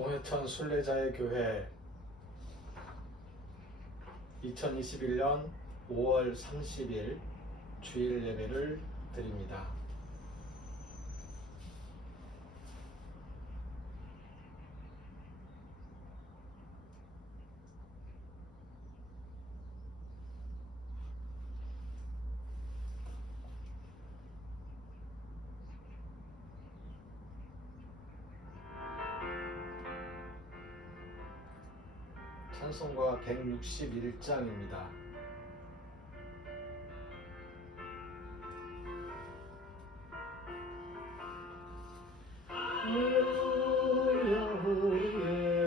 동해천 순례자의 교회 2021년 5월 30일 주일 예배를 드립니다. 찬송가 161장입니다. 할렐루야 우리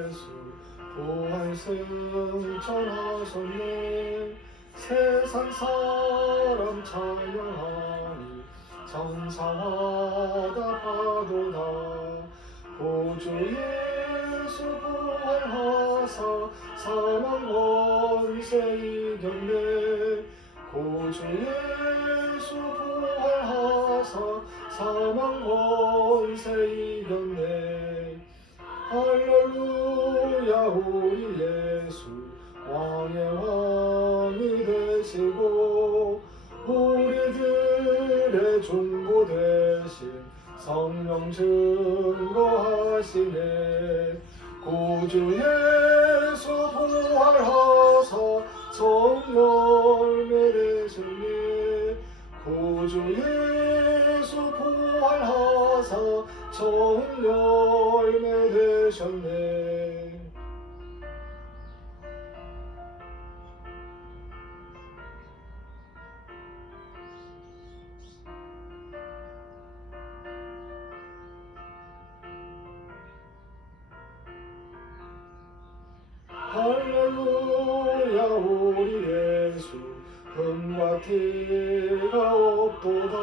예수 부활승 전하셨네. 세상 사람 찬양하니 정상하다 파도나. 구주 예수 부활하사 사망 권세 이겼네. 구주 예수 부활하사 사망 권세 이겼네. 할렐루야 우리 예수 왕의 왕이 되시고 우리들의 중보 되신 성령 증거하시네. 구주 예수 부활하사 성열매 되셨네. 구주 예수 부활하사 성열매 되셨네. 할렐루야 우리 예수 흠과 티가 없도다.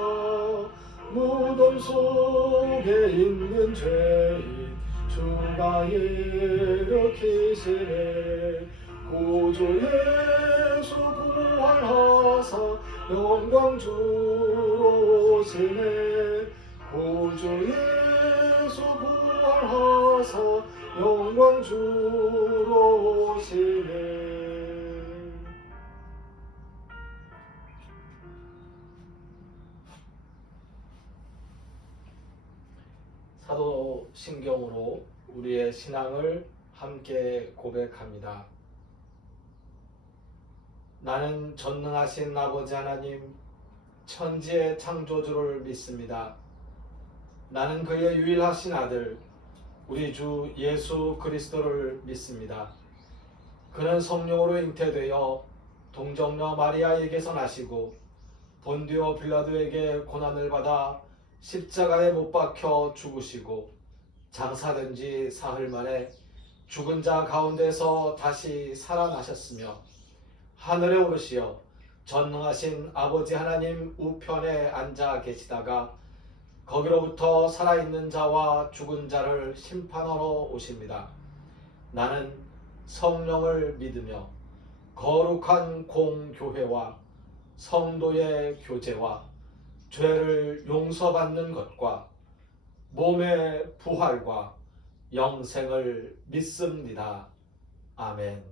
무덤 속에 있는 죄인 주가 일으키시네. 구주 예수 부활하사 영광 주로 오시네. 구주 예수 부활하사 영광 주로 오시네. 사도신경으로 우리의 신앙을 함께 고백합니다. 나는 전능하신 아버지 하나님 천지의 창조주를 믿습니다. 나는 그의 유일하신 아들 우리 주 예수 그리스도를 믿습니다. 그는 성령으로 잉태되어 동정녀 마리아에게서 나시고 본디오 빌라도에게 고난을 받아 십자가에 못 박혀 죽으시고 장사된 지 사흘 만에 죽은 자 가운데서 다시 살아나셨으며 하늘에 오르시어 전능하신 아버지 하나님 우편에 앉아 계시다가 거기로부터 살아있는 자와 죽은 자를 심판하러 오십니다. 나는 성령을 믿으며 거룩한 공교회와 성도의 교제와 죄를 용서받는 것과 몸의 부활과 영생을 믿습니다. 아멘.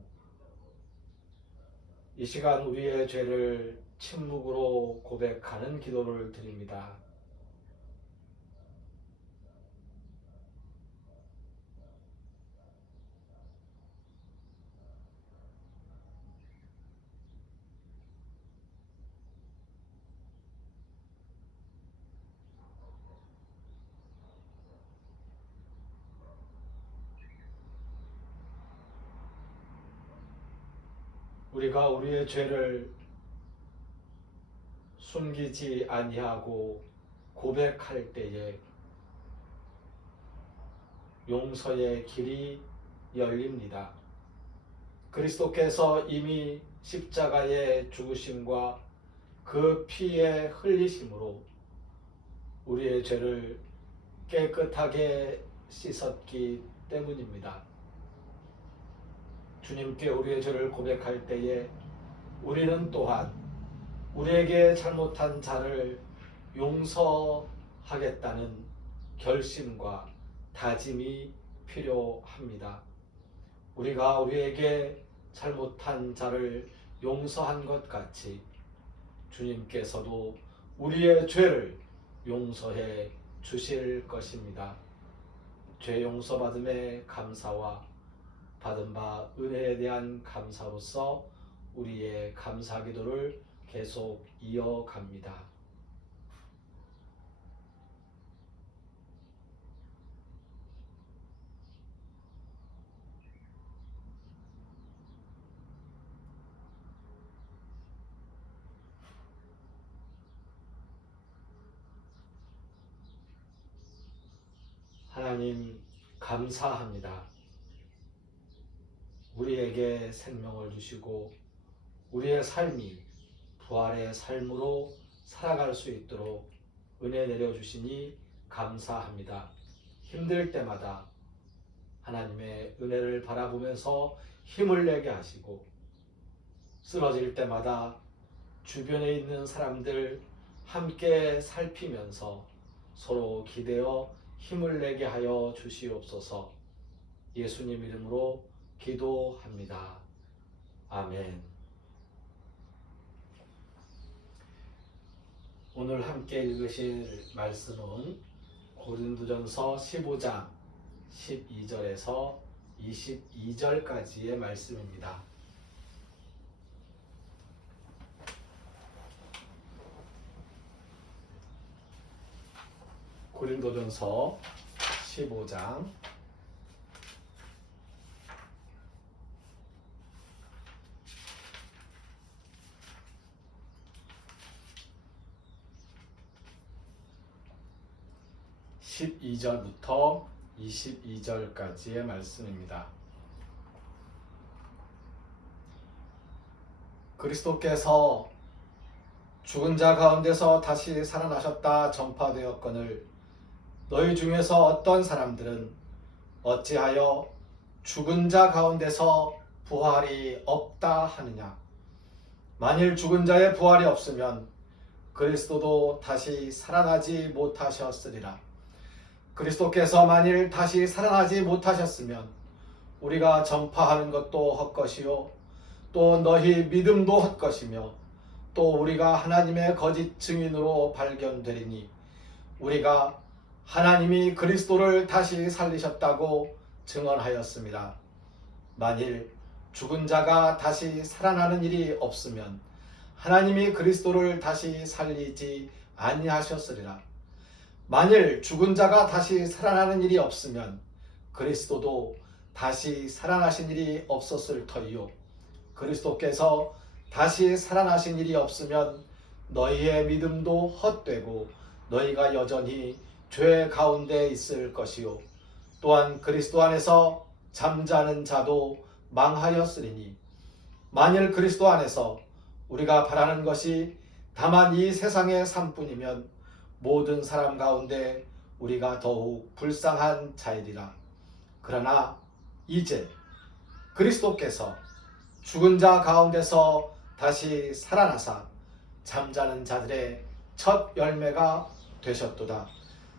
이 시간 우리의 죄를 침묵으로 고백하는 기도를 드립니다. 우리가 우리의 죄를 숨기지 아니하고 고백할 때에 용서의 길이 열립니다. 그리스도께서 이미 십자가의 죽으심과 그 피의 흘리심으로 우리의 죄를 깨끗하게 씻었기 때문입니다. 주님께 우리의 죄를 고백할 때에 우리는 또한 우리에게 잘못한 자를 용서하겠다는 결심과 다짐이 필요합니다. 우리가 우리에게 잘못한 자를 용서한 것 같이 주님께서도 우리의 죄를 용서해 주실 것입니다. 죄 용서받음의 감사와 받은 바 은혜에 대한 감사로서 우리의 감사 기도를 계속 이어갑니다. 하나님 감사합니다. 우리에게 생명을 주시고 우리의 삶이 부활의 삶으로 살아갈 수 있도록 은혜 내려주시니 감사합니다. 힘들 때마다 하나님의 은혜를 바라보면서 힘을 내게 하시고 쓰러질 때마다 주변에 있는 사람들 함께 살피면서 서로 기대어 힘을 내게 하여 주시옵소서. 예수님 이름으로 기도합니다. 아멘. 오늘 함께 읽으실 말씀은 고린도전서 15장 12절에서 22절까지의 말씀입니다. 고린도전서 15장 12절부터 22절까지의 말씀입니다. 그리스도께서 죽은 자 가운데서 다시 살아나셨다 전파되었거늘 너희 중에서 어떤 사람들은 어찌하여 죽은 자 가운데서 부활이 없다 하느냐. 만일 죽은 자의 부활이 없으면 그리스도도 다시 살아나지 못하셨으리라. 그리스도께서 만일 다시 살아나지 못하셨으면 우리가 전파하는 것도 헛것이요 또 너희 믿음도 헛것이며 또 우리가 하나님의 거짓 증인으로 발견되리니 우리가 하나님이 그리스도를 다시 살리셨다고 증언하였습니다. 만일 죽은 자가 다시 살아나는 일이 없으면 하나님이 그리스도를 다시 살리지 아니하셨으리라. 만일 죽은 자가 다시 살아나는 일이 없으면 그리스도도 다시 살아나신 일이 없었을 터이요 그리스도께서 다시 살아나신 일이 없으면 너희의 믿음도 헛되고 너희가 여전히 죄 가운데 있을 것이요 또한 그리스도 안에서 잠자는 자도 망하였으리니 만일 그리스도 안에서 우리가 바라는 것이 다만 이 세상의 삶뿐이면 모든 사람 가운데 우리가 더욱 불쌍한 자이리라. 그러나 이제 그리스도께서 죽은 자 가운데서 다시 살아나사 잠자는 자들의 첫 열매가 되셨도다.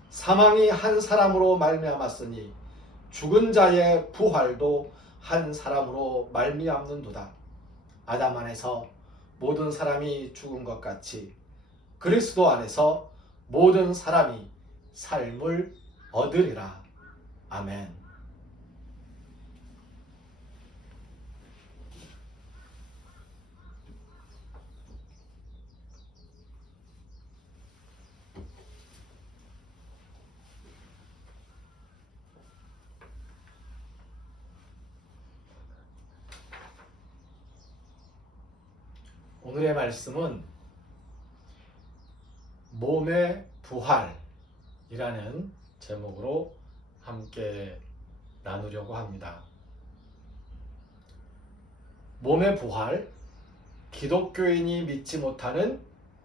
사망이 한 사람으로 말미암았으니 죽은 자의 부활도 한 사람으로 말미암는도다. 아담 안에서 모든 사람이 죽은 것 같이 그리스도 안에서 모든 사람이 삶을 얻으리라. 아멘. 오늘의 말씀은 몸의 부활이라는 제목으로 함께 나누려고 합니다. 몸의 부활, 기독교인이 믿지 못하는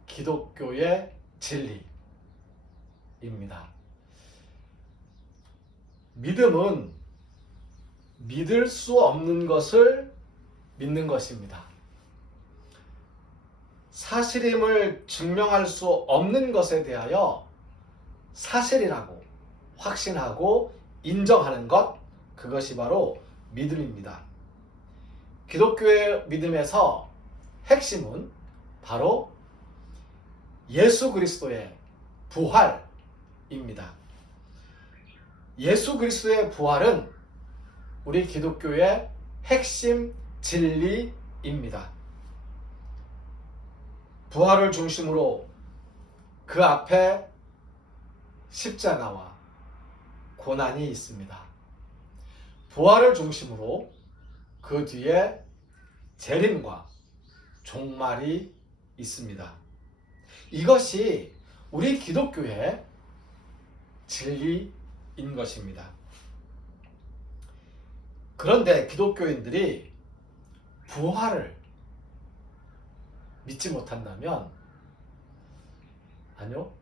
기독교의 진리입니다. 믿음은 믿을 수 없는 것을 믿는 것입니다. 사실임을 증명할 수 없는 것에 대하여 사실이라고 확신하고 인정하는 것, 그것이 바로 믿음입니다. 기독교의 믿음에서 핵심은 바로 예수 그리스도의 부활입니다. 예수 그리스도의 부활은 우리 기독교의 핵심 진리입니다. 부활을 중심으로 그 앞에 십자가와 고난이 있습니다. 부활을 중심으로 그 뒤에 재림과 종말이 있습니다. 이것이 우리 기독교의 진리인 것입니다. 그런데 기독교인들이 부활을 믿지 못한다면, 아니요,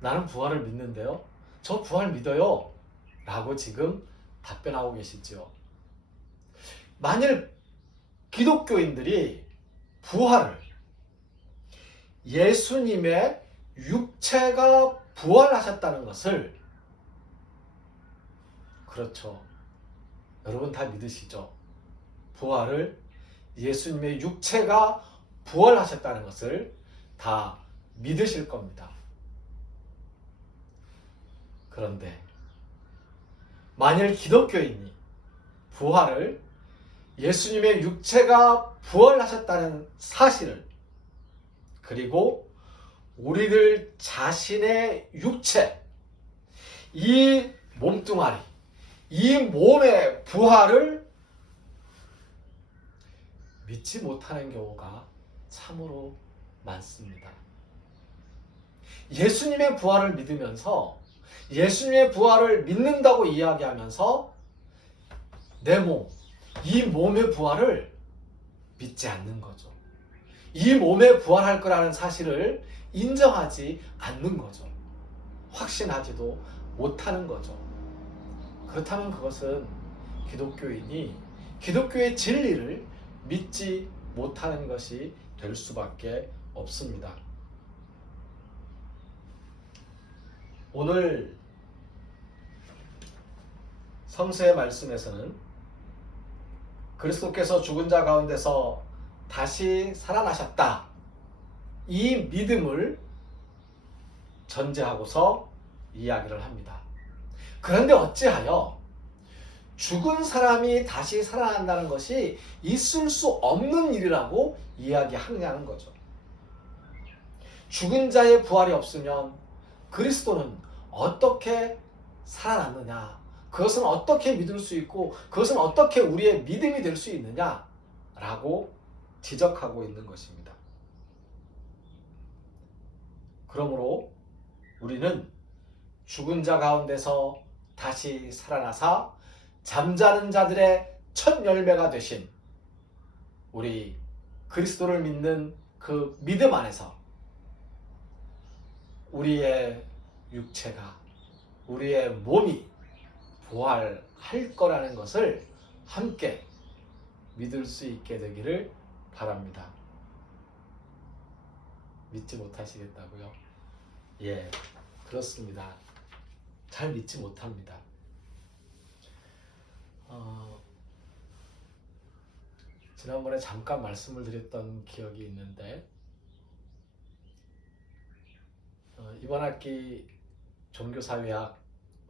나는 부활을 믿는데요, 저 부활 믿어요 라고 지금 답변하고 계시죠. 만일 기독교인들이 부활을, 예수님의 육체가 부활하셨다는 것을, 그렇죠, 여러분 다 믿으시죠? 부활을, 예수님의 육체가 부활하셨다는 것을 다 믿으실 겁니다. 그런데 만일 기독교인이 부활을, 예수님의 육체가 부활하셨다는 사실을, 그리고 우리들 자신의 육체, 이 몸뚱아리, 이 몸의 부활을 믿지 못하는 경우가 참으로 많습니다. 예수님의 부활을 믿으면서, 예수님의 부활을 믿는다고 이야기하면서 내 몸, 이 몸의 부활을 믿지 않는 거죠. 이 몸에 부활할 거라는 사실을 인정하지 않는 거죠. 확신하지도 못하는 거죠. 그렇다면 그것은 기독교인이 기독교의 진리를 믿지 못하는 것이 될 수밖에 없습니다. 오늘 성서의 말씀에서는 그리스도께서 죽은 자 가운데서 다시 살아나셨다, 이 믿음을 전제하고서 이야기를 합니다. 그런데 어찌하여 죽은 사람이 다시 살아난다는 것이 있을 수 없는 일이라고 이야기하느냐는 거죠. 죽은 자의 부활이 없으면 그리스도는 어떻게 살아났느냐, 그것은 어떻게 믿을 수 있고 그것은 어떻게 우리의 믿음이 될 수 있느냐라고 지적하고 있는 것입니다. 그러므로 우리는 죽은 자 가운데서 다시 살아나사 잠자는 자들의 첫 열매가 되신 우리 그리스도를 믿는 그 믿음 안에서 우리의 육체가, 우리의 몸이 부활할 거라는 것을 함께 믿을 수 있게 되기를 바랍니다. 믿지 못하시겠다고요? 예, 그렇습니다. 잘 믿지 못합니다. 지난번에 잠깐 말씀을 드렸던 기억이 있는데, 이번 학기 종교사회학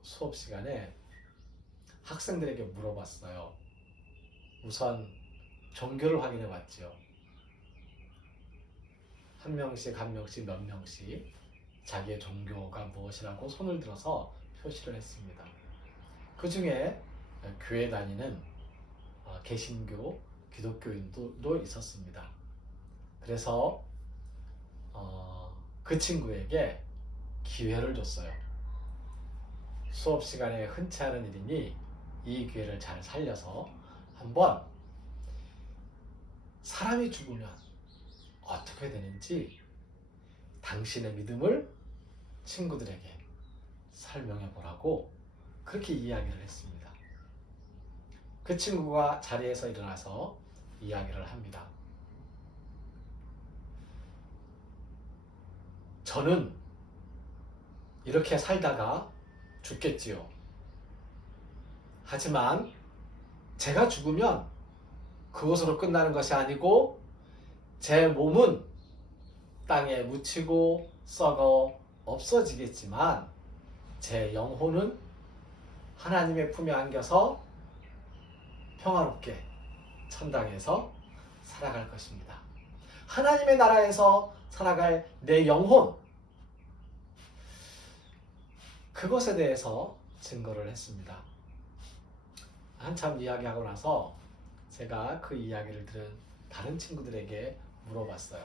수업 시간에 학생들에게 물어봤어요. 우선 종교를 확인해 봤죠. 한 명씩 몇 명씩 자기의 종교가 무엇이라고 손을 들어서 표시를 했습니다. 그 중에 교회 다니는 개신교, 기독교인도 있었습니다. 그래서 그 친구에게 기회를 줬어요. 수업 시간에 흔치 않은 일이니 이 기회를 잘 살려서 한번 사람이 죽으면 어떻게 되는지 당신의 믿음을 친구들에게 설명해 보라고 그렇게 이야기를 했습니다. 그 친구가 자리에서 일어나서 이야기를 합니다. 저는 이렇게 살다가 죽겠지요. 하지만 제가 죽으면 그것으로 끝나는 것이 아니고 제 몸은 땅에 묻히고 썩어 없어지겠지만 제 영혼은 하나님의 품에 안겨서 평화롭게 천당에서 살아갈 것입니다. 하나님의 나라에서 살아갈 내 영혼, 그것에 대해서 증거를 했습니다. 한참 이야기하고 나서 제가 그 이야기를 들은 다른 친구들에게 물어봤어요.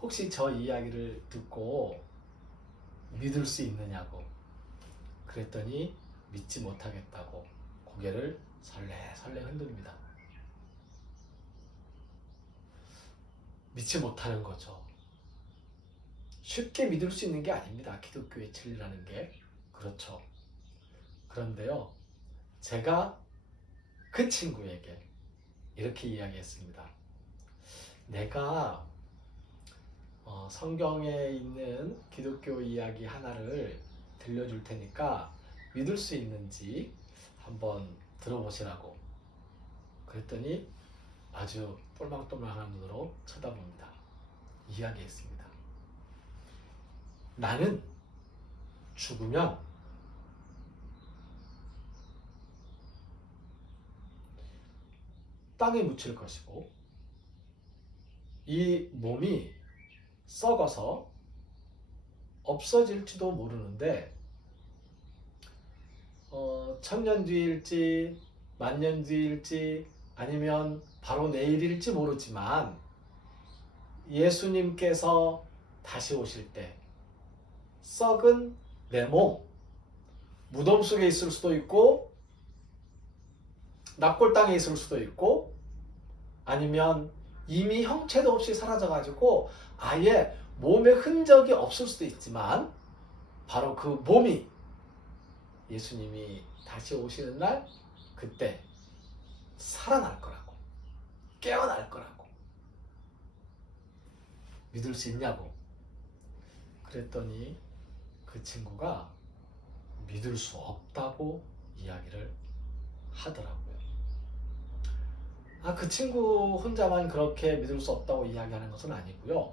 혹시 저 이야기를 듣고 믿을 수 있느냐고. 그랬더니 믿지 못하겠다고 고개를 설레설레 흔듭니다. 믿지 못하는 거죠. 쉽게 믿을 수 있는 게 아닙니다. 기독교의 진리라는 게. 그렇죠. 그런데요, 제가 그 친구에게 이렇게 이야기했습니다. 내가 성경에 있는 기독교 이야기 하나를 들려줄 테니까 믿을 수 있는지 한번 들어보시라고. 그랬더니 아주 똘망똘망한 눈으로 쳐다봅니다. 이야기했습니다. 나는 죽으면 땅에 묻힐 것이고 이 몸이 썩어서 없어질지도 모르는데 1000년 뒤일지 만년 뒤일지 아니면 바로 내일일지 모르지만 예수님께서 다시 오실 때 썩은 내 몸, 무덤 속에 있을 수도 있고 납골당에 있을 수도 있고 아니면 이미 형체도 없이 사라져가지고 아예 몸에 흔적이 없을 수도 있지만 바로 그 몸이 예수님이 다시 오시는 날 그때 살아날 거라고, 깨어날 거라고. 믿을 수 있냐고. 그랬더니 그 친구가 믿을 수 없다고 이야기를 하더라고요. 그 친구 혼자만 그렇게 믿을 수 없다고 이야기하는 것은 아니고요.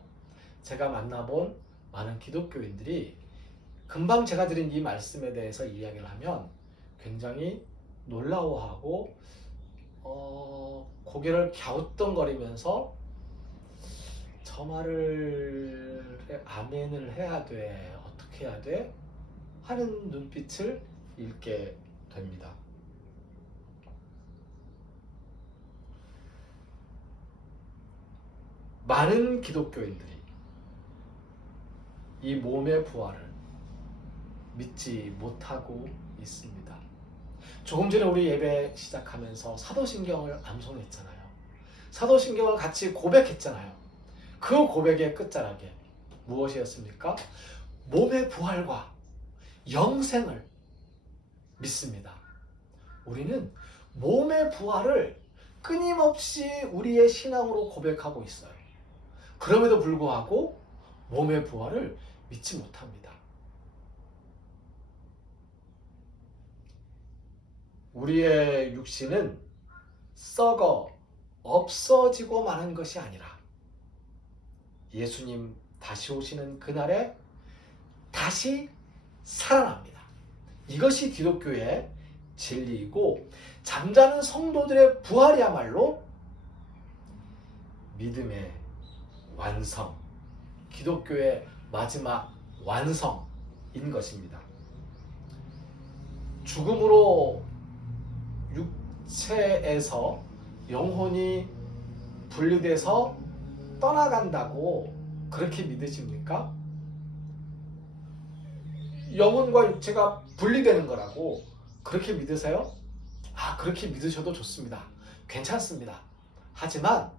제가 만나본 많은 기독교인들이 금방 제가 드린 이 말씀에 대해서 이야기를 하면 굉장히 놀라워하고 고개를 갸우뚱거리면서 저 말을 아멘을 해야 돼, 어떻게 해야 돼? 하는 눈빛을 읽게 됩니다. 많은 기독교인들이 이 몸의 부활을 믿지 못하고 있습니다. 조금 전에 우리 예배 시작하면서 사도신경을 암송했잖아요. 사도신경을 같이 고백했잖아요. 그 고백의 끝자락에 무엇이었습니까? 몸의 부활과 영생을 믿습니다. 우리는 몸의 부활을 끊임없이 우리의 신앙으로 고백하고 있어요. 그럼에도 불구하고 몸의 부활을 믿지 못합니다. 우리의 육신은 썩어 없어지고 마는 것이 아니라 예수님 다시 오시는 그날에 다시 살아납니다. 이것이 기독교의 진리이고 잠자는 성도들의 부활이야말로 믿음의 완성, 기독교의 마지막 완성인 것입니다. 죽음으로 육체에서 영혼이 분리돼서 떠나간다고 그렇게 믿으십니까? 영혼과 육체가 분리되는 거라고 그렇게 믿으세요? 그렇게 믿으셔도 좋습니다. 괜찮습니다. 하지만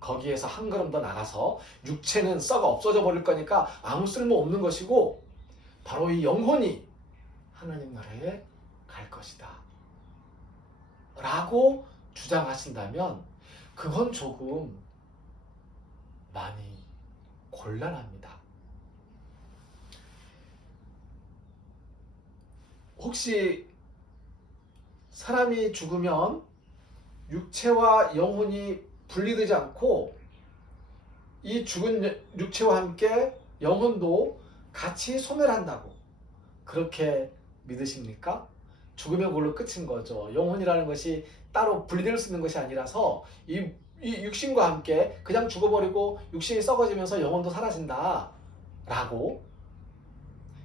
거기에서 한 걸음 더 나가서 육체는 썩어 없어져 버릴 거니까 아무 쓸모 없는 것이고 바로 이 영혼이 하나님 나라에 갈 것이다 라고 주장하신다면 그건 조금 많이 곤란합니다. 혹시 사람이 죽으면 육체와 영혼이 분리되지 않고 이 죽은 육체와 함께 영혼도 같이 소멸한다고 그렇게 믿으십니까? 죽으면 그걸로 끝인 거죠. 영혼이라는 것이 따로 분리될 수 있는 것이 아니라서 이 육신과 함께 그냥 죽어버리고 육신이 썩어지면서 영혼도 사라진다 라고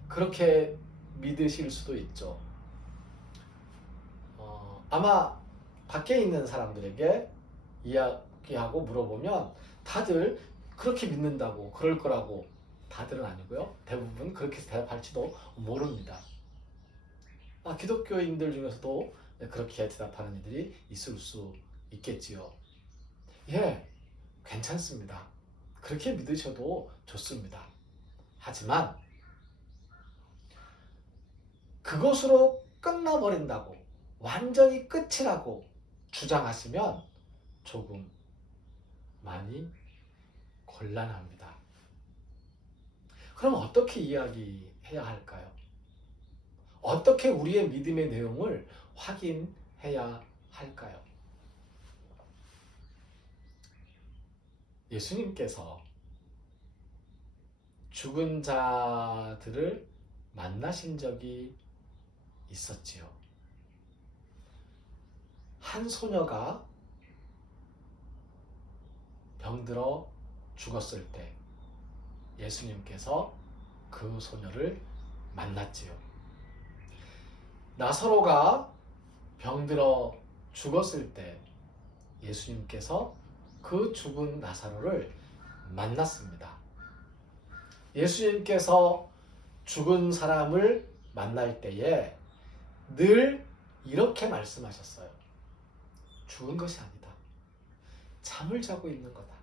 그렇게 믿으실 수도 있죠. 아마 밖에 있는 사람들에게 이야기하고 물어보면 다들 그렇게 믿는다고 그럴 거라고 다들은 아니고요. 대부분 그렇게 대답할지도 모릅니다. 기독교인들 중에서도 그렇게 대답하는 이들이 있을 수 있겠지요. 예, 괜찮습니다. 그렇게 믿으셔도 좋습니다. 하지만 그것으로 끝나버린다고 완전히 끝이라고 주장하시면 조금 많이 곤란합니다. 그럼 어떻게 이야기해야 할까요? 어떻게 우리의 믿음의 내용을 확인해야 할까요? 예수님께서 죽은 자들을 만나신 적이 있었지요. 한 소녀가 병들어 죽었을 때 예수님께서 그 소녀를 만났지요. 나사로가 병들어 죽었을 때 예수님께서 그 죽은 나사로를 만났습니다. 예수님께서 죽은 사람을 만날 때에 늘 이렇게 말씀하셨어요. 죽은 것이 아니다. 잠을 자고 있는 거다.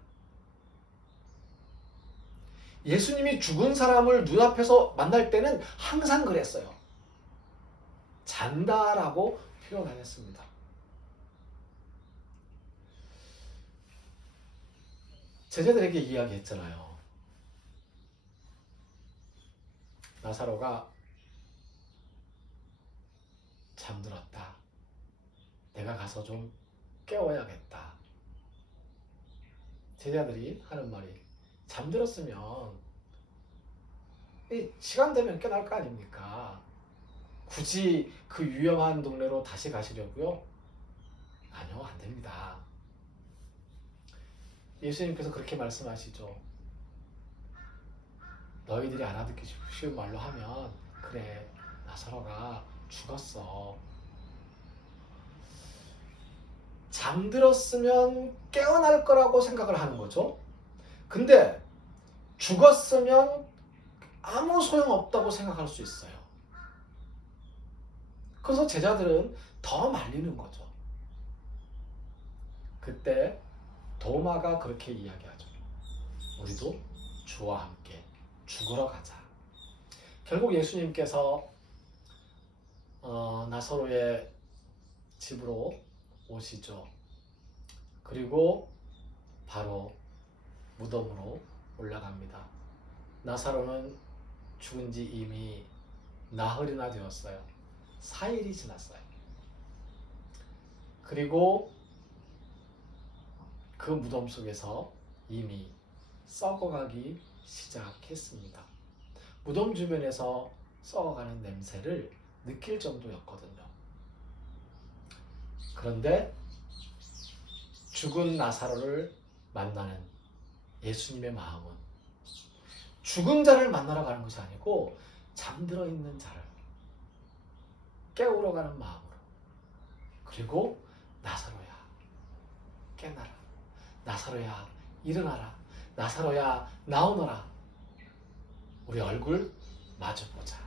예수님이 죽은 사람을 눈앞에서 만날 때는 항상 그랬어요. 잔다라고 표현 안 했습니다. 제자들에게 이야기했잖아요. 나사로가 잠들었다. 내가 가서 좀 깨워야겠다. 제자들이 하는 말이 잠들었으면 시간 되면 깨어날 거 아닙니까? 굳이 그 위험한 동네로 다시 가시려고요? 아니요, 안 됩니다. 예수님께서 그렇게 말씀하시죠. 너희들이 알아듣기 쉬운 말로 하면 그래, 나사로가 죽었어. 잠들었으면 깨어날 거라고 생각을 하는 거죠. 근데 죽었으면 아무 소용없다고 생각할 수 있어요. 그래서 제자들은 더 말리는 거죠. 그때 도마가 그렇게 이야기하죠. 우리도 주와 함께 죽으러 가자. 결국 예수님께서 나사로의 집으로 오시죠. 그리고 바로 무덤으로 올라갑니다. 나사로는 죽은 지 이미 나흘이나 되었어요. 4일이 지났어요. 그리고 그 무덤 속에서 이미 썩어가기 시작했습니다. 무덤 주변에서 썩어가는 냄새를 느낄 정도였거든요. 그런데 죽은 나사로를 만나는 예수님의 마음은 죽은 자를 만나러 가는 것이 아니고 잠들어 있는 자를 깨우러 가는 마음으로, 그리고 나사로야 깨나라, 나사로야 일어나라, 나사로야 나오너라, 우리 얼굴 마주보자.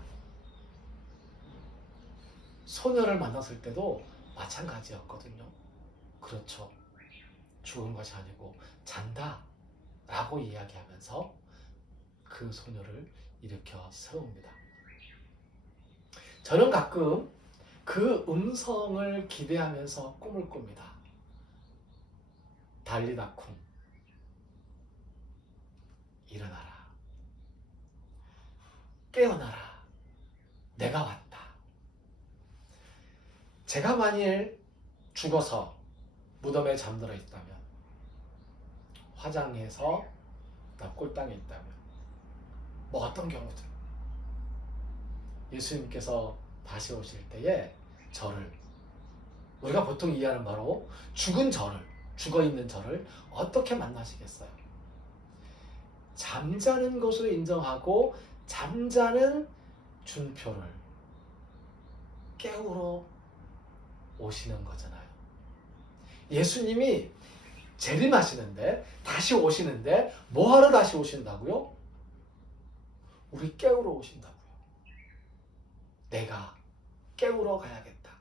소녀를 만났을 때도 마찬가지였거든요. 그렇죠. 죽은 것이 아니고 잔다 라고 이야기하면서 그 소녀를 일으켜 세웁니다. 저는 가끔 그 음성을 기대하면서 꿈을 꿉니다. 달리다쿵 일어나라, 깨어나라, 내가 왔다. 제가 만일 죽어서 무덤에 잠들어 있다면, 화장해서 납골당에 있다면, 뭐 어떤 경우든 예수님께서 다시 오실 때에 저를, 우리가 보통 이해하는 바로 죽은 저를, 죽어있는 저를 어떻게 만나시겠어요? 잠자는 것으로 인정하고 잠자는 준표를 깨우러 오시는 거잖아요. 예수님이 재림하시는데, 다시 오시는데 뭐 하러 다시 오신다고요? 우리 깨우러 오신다고요. 내가 깨우러 가야겠다.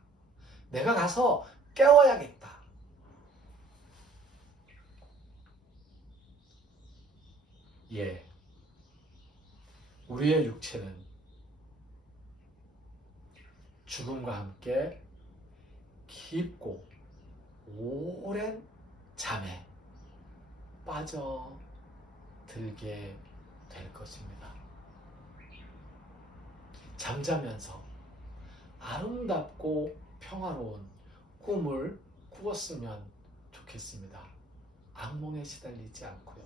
내가 가서 깨워야겠다. 예, 우리의 육체는 죽음과 함께 깊고 오랜 잠에 빠져들게 될 것입니다. 잠자면서 아름답고 평화로운 꿈을 꾸었으면 좋겠습니다. 악몽에 시달리지 않고요.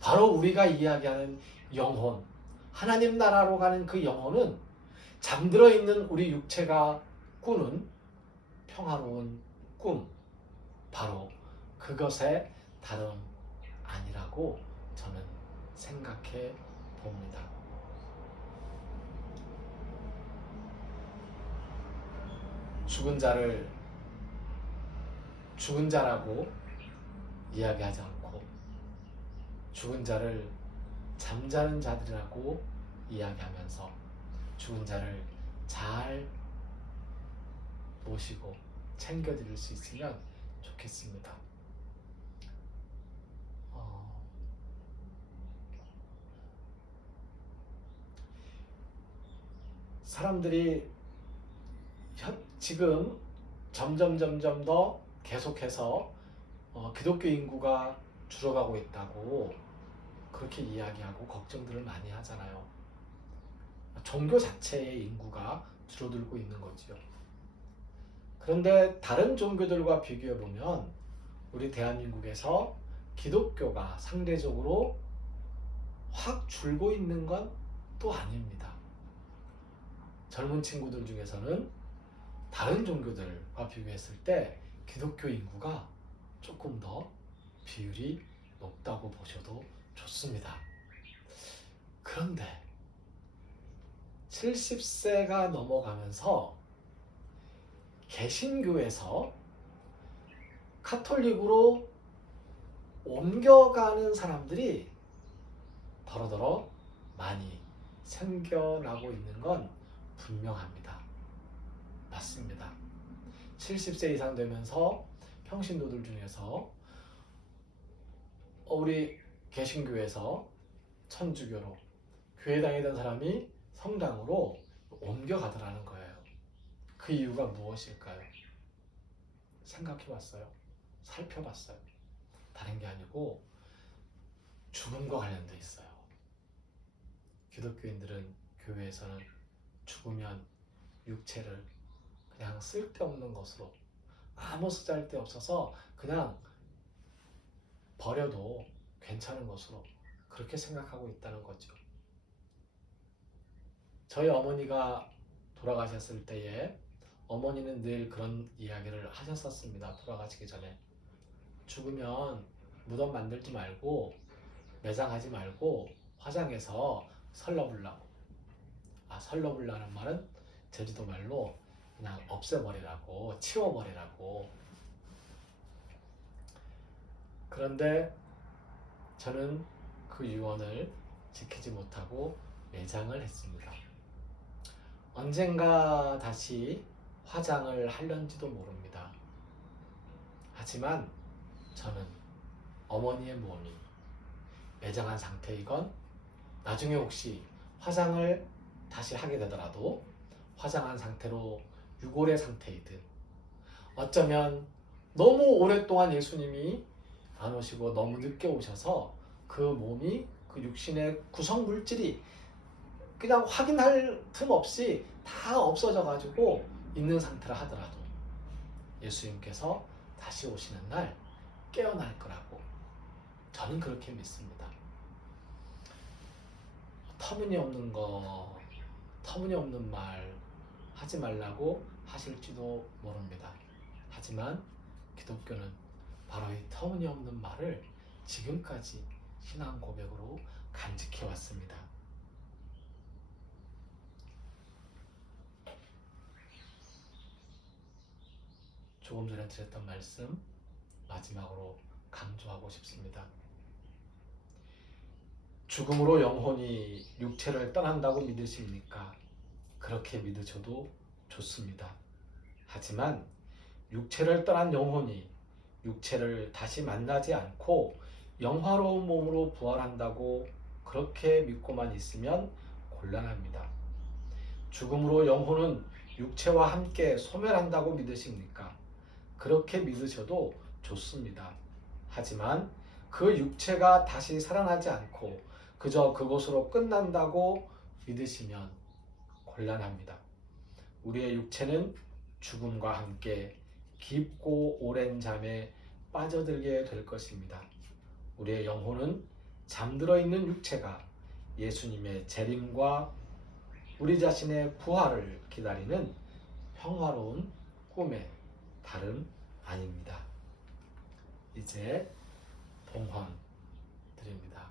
바로 우리가 이야기하는 영혼, 하나님 나라로 가는 그 영혼은 잠들어 있는 우리 육체가 꾸는 평화로운 꿈, 바로 그것의 다름 아니라고 저는 생각해 봅니다. 죽은 자를 죽은 자라고 이야기하지 않고 죽은 자를 잠자는 자들이라고 이야기하면서 죽은 자를 잘 모시고 챙겨드릴 수 있으면 좋겠습니다. 사람들이 지금 점점 더 계속해서 기독교 인구가 줄어가고 있다고 그렇게 이야기하고 걱정들을 많이 하잖아요. 종교 자체의 인구가 줄어들고 있는 거지요. 그런데 다른 종교들과 비교해 보면 우리 대한민국에서 기독교가 상대적으로 확 줄고 있는 건 또 아닙니다. 젊은 친구들 중에서는 다른 종교들과 비교했을 때 기독교 인구가 조금 더 비율이 높다고 보셔도 좋습니다. 그런데 70세가 넘어가면서 개신교에서 카톨릭으로 옮겨가는 사람들이 더러더러 많이 생겨나고 있는 건 분명합니다. 맞습니다. 70세 이상 되면서 평신도들 중에서 우리 개신교에서 천주교로 교회 다니던 사람이 성당으로 옮겨가더라는 거예요. 그 이유가 무엇일까요? 생각해봤어요. 살펴봤어요. 다른 게 아니고 죽음과 관련돼 있어요. 기독교인들은 교회에서는 죽으면 육체를 그냥 쓸데없는 것으로 아무 쓰잘데 없어서 그냥 버려도 괜찮은 것으로 그렇게 생각하고 있다는 거죠. 저희 어머니가 돌아가셨을 때에 어머니는 늘 그런 이야기를 하셨었습니다. 돌아가시기 전에 죽으면 무덤 만들지 말고 매장하지 말고 화장해서 설러불라고. 설러불라는 말은 제주도 말로 그냥 없애버리라고, 치워버리라고. 그런데 저는 그 유언을 지키지 못하고 매장을 했습니다. 언젠가 다시 화장을 하려는지도 모릅니다. 하지만 저는 어머니의 몸이 매장한 상태이건 나중에 혹시 화장을 다시 하게 되더라도 화장한 상태로 유골의 상태이든 어쩌면 너무 오랫동안 예수님이 안 오시고 너무 늦게 오셔서 그 몸이 그 육신의 구성 물질이 그냥 확인할 틈 없이 다 없어져 가지고 있는 상태라 하더라도 예수님께서 다시 오시는 날 깨어날 거라고 저는 그렇게 믿습니다. 터무니없는 터무니없는 말 하지 말라고 하실지도 모릅니다. 하지만 기독교는 바로 이 터무니없는 말을 지금까지 신앙 고백으로 간직해 왔습니다. 조금 전에 드렸던 말씀 마지막으로 강조하고 싶습니다. 죽음으로 영혼이 육체를 떠난다고 믿으십니까? 그렇게 믿으셔도 좋습니다. 하지만 육체를 떠난 영혼이 육체를 다시 만나지 않고 영화로운 몸으로 부활한다고 그렇게 믿고만 있으면 곤란합니다. 죽음으로 영혼은 육체와 함께 소멸한다고 믿으십니까? 그렇게 믿으셔도 좋습니다. 하지만 그 육체가 다시 살아나지 않고 그저 그것으로 끝난다고 믿으시면 곤란합니다. 우리의 육체는 죽음과 함께 깊고 오랜 잠에 빠져들게 될 것입니다. 우리의 영혼은 잠들어 있는 육체가 예수님의 재림과 우리 자신의 부활을 기다리는 평화로운 꿈의 다름 아닙니다. 이제 봉헌 드립니다.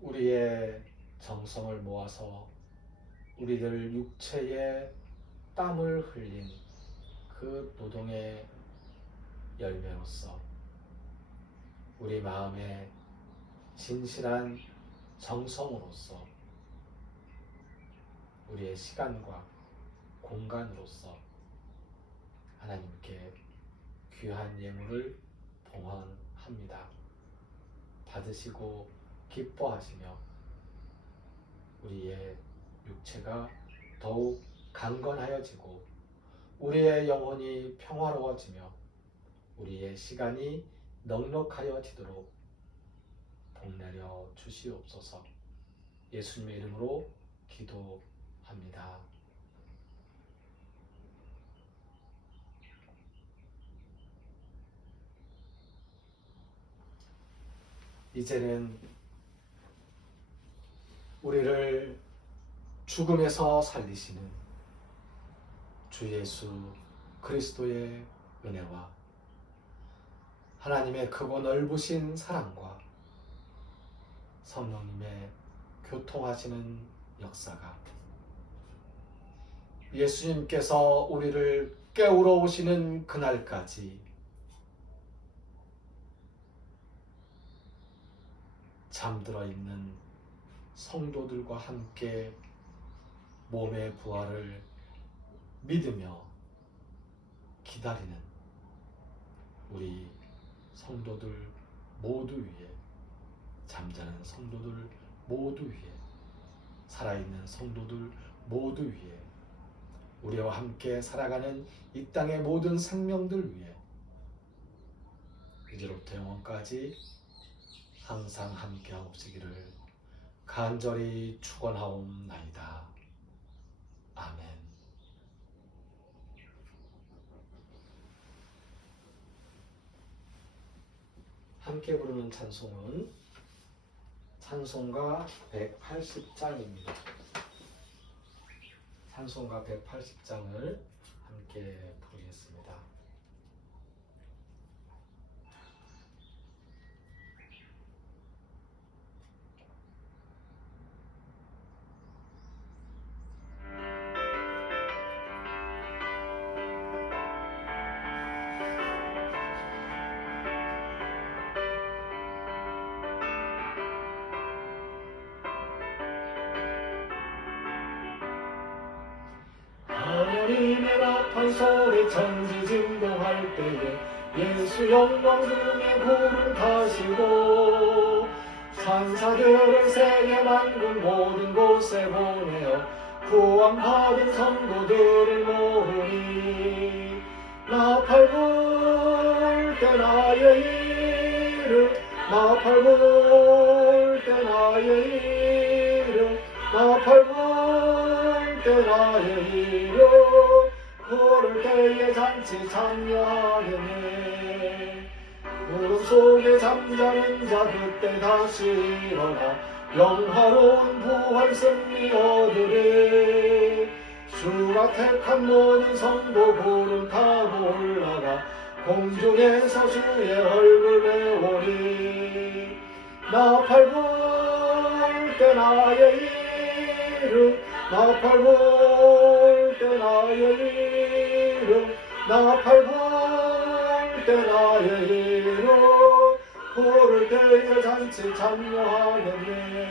우리의 정성을 모아서 우리들 육체에 땀을 흘린 그 노동의 열매로서 우리 마음의 진실한 정성으로서 우리의 시간과 공간으로서 하나님께 귀한 예물을 봉헌합니다. 받으시고 기뻐하시며 우리의 육체가 더욱 강건하여지고 우리의 영혼이 평화로워지며 우리의 시간이 넉넉하여지도록 복내려 주시옵소서. 예수님의 이름으로 기도합니다. 이제는 우리를 죽음에서 살리시는 주 예수 그리스도의 은혜와 하나님의 크고 넓으신 사랑과 성령님의 교통하시는 역사가 예수님께서 우리를 깨우러 오시는 그날까지 잠들어 있는 성도들과 함께 몸의 부활을 믿으며 기다리는 우리 성도들 모두 위에, 잠자는 성도들 모두 위에, 살아있는 성도들 모두 위에, 우리와 함께 살아가는 이 땅의 모든 생명들 위에 이제로부터 영원까지 항상 함께하옵시기를 간절히 축원하옵나이다. 아멘. 함께 부르는 찬송은 찬송가 180장입니다. 찬송가 180장을 함께 부르겠습니다. 하나님의 나팔 소리 천지진동할 때에 예수 영광 중에 구름 타시고 천사들을 세계 만국 모든 곳에 보내어 구원받은 성도들을 모으니 나팔 불 때 나의 이름 나팔 불 때 나의 이름 나팔 불 때 나의 이름 부를 때에 잔치 참여하겠네. 무릎 속에 잠자는 자 그때 다시 일어나 영화로운 부활 승리 얻으리. 주가 택한 모든 성도 구름 타고 올라가 공중에서 주의 얼굴 배우리. 나팔 불 때 나의 이름 나팔 불 때 나의 이름 나팔 불 때 나의 이름 부를 때에 잔치 참여하겠네.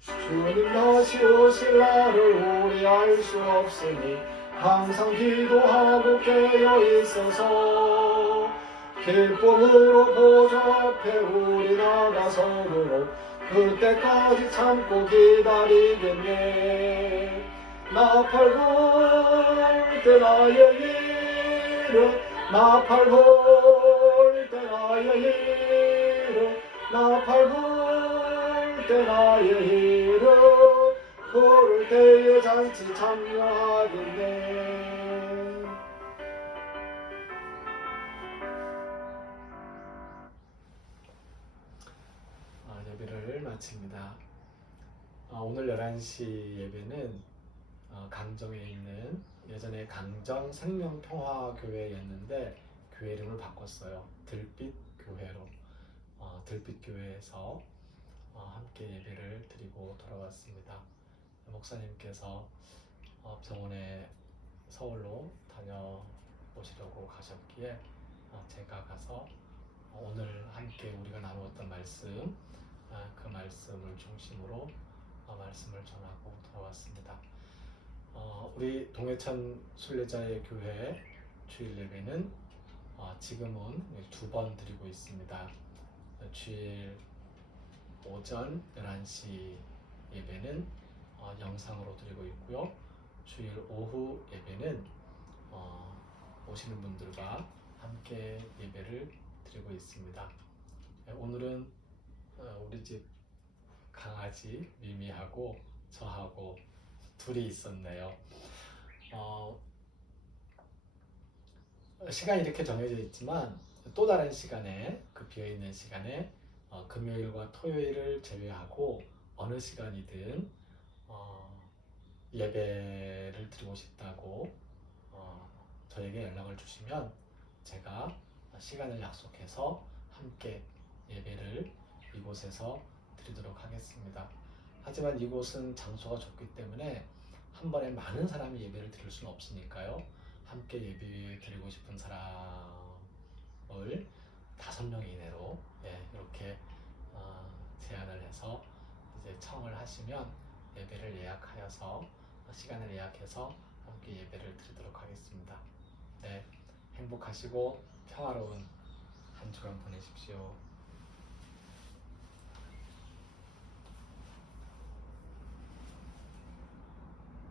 주님 다시 오실 날을 우리 알 수 없으니 항상 기도하고 깨어 있어서 기쁨으로 보좌 앞에 우리 나가서도록 그때까지 참고 기다리겠네. 나팔 불 때 나의 이름 나팔 불 때 나의 이름 나팔 불 때 나의 이름 부를 때에 잔치 참여하겠네. 예배를 마칩니다. 오늘 11시 예배는 강정에 있는 예전에 강정 생명평화교회였는데 교회 이름을 바꿨어요. 들빛교회로. 들빛교회에서 함께 예배를 드리고 돌아왔습니다. 목사님께서 병원에 서울로 다녀오시려고 가셨기에 제가 가서 오늘 함께 우리가 나누었던 말씀 그 말씀을 중심으로 말씀을 전하고 돌아왔습니다. 우리 동해천 순례자의 교회 주일 예배는 지금은 2번 드리고 있습니다. 주일 오전 11시 예배는 영상으로 드리고 있고요. 주일 오후 예배는 오시는 분들과 함께 예배를 드리고 있습니다. 오늘은 우리 집 강아지 미미하고 저하고 둘이 있었네요. 시간이 이렇게 정해져 있지만 또 다른 시간에 그 비어있는 시간에 금요일과 토요일을 제외하고 어느 시간이든 예배를 드리고 싶다고 저에게 연락을 주시면 제가 시간을 약속해서 함께 예배를 이곳에서 드리도록 하겠습니다. 하지만 이곳은 장소가 좁기 때문에 한 번에 많은 사람이 예배를 드릴 수는 없으니까요. 함께 예배 드리고 싶은 사람을 5명 이내로 이렇게 제안을 해서 이제 청을 하시면 예배를 예약하여서 시간을 예약해서 함께 예배를 드리도록 하겠습니다. 네, 행복하시고 평화로운 한 주간 보내십시오.